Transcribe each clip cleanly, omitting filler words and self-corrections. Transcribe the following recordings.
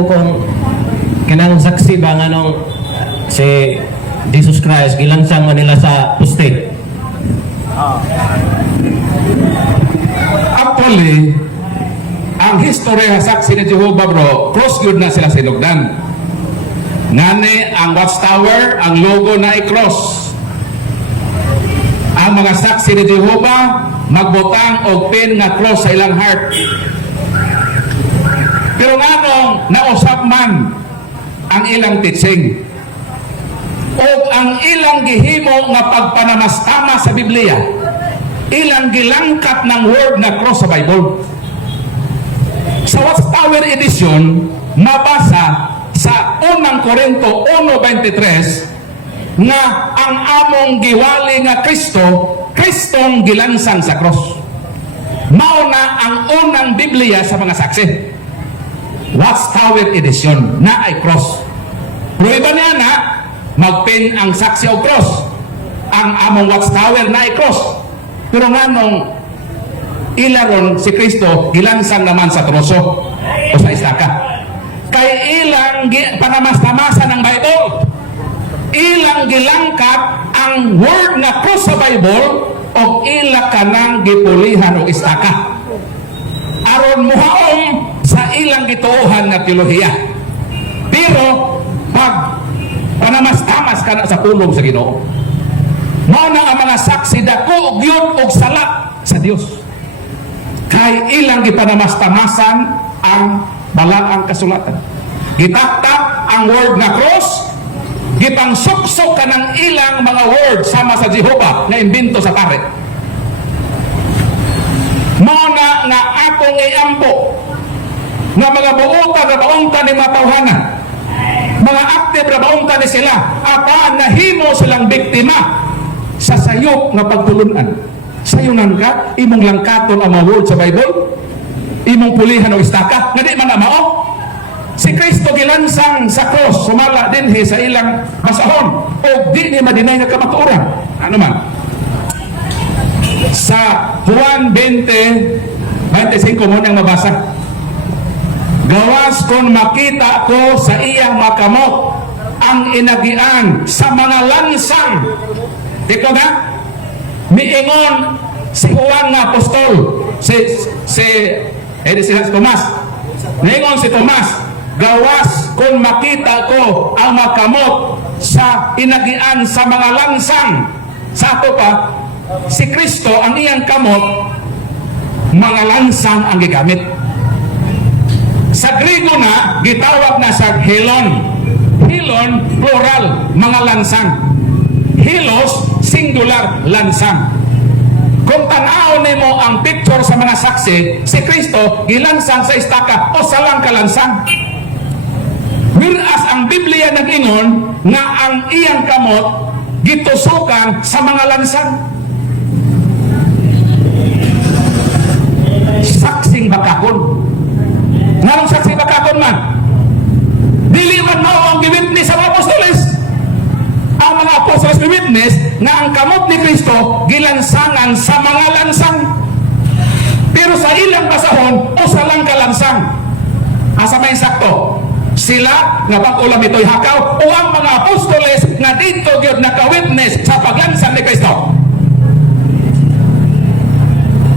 ko kung kanang saksi ba nga nung si Jesus Christ gilansang Manila sa poste. Actually, ang history nga saksi ni Jehovah bro, cross yun na sila sinugdan. Ngani ang watchtower, ang logo na i-cross. Ang mga saksi ni Jehovah magbutang og pin nga cross sa ilang heart. Pero nganong nausap man ang ilang teaching o ang ilang gihimo nga pagpanamastama sa Biblia, ilang gilangkat ng word na cross sa Bible. Sa Watchtower edition, mabasa sa 1 Corinto 1:23 nga ang among giwali nga Kristo, Kristong gilansang sa cross. Mao na ang unang Biblia sa mga saksi. Watchtower edition na ay cross. Pero iba niya na magpin ang saksi o cross. Ang among Watchtower na ay cross. Pero nga nung ilaron si Kristo gilansang naman sa troso o sa istaka. Kay ilang panamastamasan ng Bible, ilang gilangkat ang word na cross sa Bible o ila kanang gipulihan o istaka. Aron muhaom sa ilang gituohan na teolohiya. Pero pag panamastamas ka na sa pulong sa Ginoo, mao na ang mga saksi dako og yun og sala sa Dios. Kay ilang gipanamastamasan ang balaang kasulatan. Gitaktak ang word na cross, gipangsuksok ka ng ilang mga word sama sa Jehovah na imbento sa pare. Mao na nga atong iampo nga mga buutan na baungtan ni matawhanan, mga active na baungtan ni sila, apan nahimo silang biktima sa sayop nga pagtulunan. Sayunan ka, imong langkaton ang mga word sa Bible, imong pulihan o istaka, nga di man na mao. Si Kristo gilansang sa cross, sumala din sa ilang basahon, o di ni madinay nga kamatuoran. Ano man? Sa Juan 20:25 mo nang mabasa. Gawas kung makita ko sa iyang makamot ang inagian sa mga lansang. Ikaw nga, miingon si Juan nga apostol, si Tomas. Miingon si Tomas, gawas kung makita ko ang makamot sa inagian sa mga lansang. Sa ato pa, si Kristo ang iyang kamot, mga lansang ang gigamit. Sa Griego na, gitawag na sa helon. Helon, plural, mga lansang. Helos, singular, lansang. Kung tanaw nimo ang picture sa mga saksi, si Kristo gilansang sa istaka o salang kalansang. Whereas ang Biblia nag-ingon nga ang iyang kamot gitusukan sa mga lansang. Saksing bakakon. Nganong saksing bakakon man? Dili man mao ang giwitness sa mga apostoles. Ang mga apostoles giwitness nga ang kamot ni Kristo gilansangan sa mga lansang. Pero sa ilang basahon o sa lang kalansang. Asa may sakto? Sila nga pag-ulam ito'y hakaw o ang mga apostoles nga dito gyud naka-witness sa paglansang ni Kristo.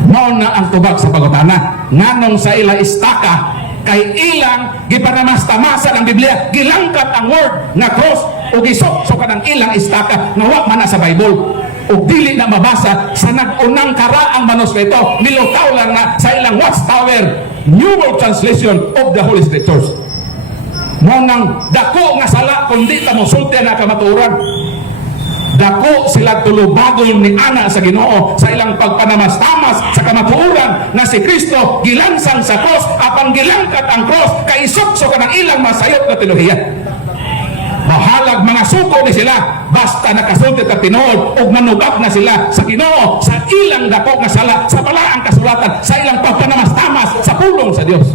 Mao na ang tubag sa pagutana. Nganong sa ila istaka kay ilang gipanamastamasan ang Biblia, gilangkat ang word na cross o gisok-sokan ang ilang istaka nga wa man na sa Bible o dili na mabasa sa nag-unang karaang manuskrito, nilutaw lang na sa ilang Watchtower New World Translation of the Holy Scriptures. Mao nang dako nga sala kundi ta mosulti na kamatuoran. Dako sila tulubagon ni ana sa Ginoo sa ilang pagpanamastamas sa kamatuoran na si Kristo gilansang sa cross, apang gilangkat ang cross kay isukso ka ng ilang masayot na teolohiya. Bahalag mga suko ni sila basta nakasulti ka tinuod ug manubak na sila sa Ginoo sa ilang dako nga sala sa balaang kasulatan sa ilang pagpanamastamas sa pulong sa Dios.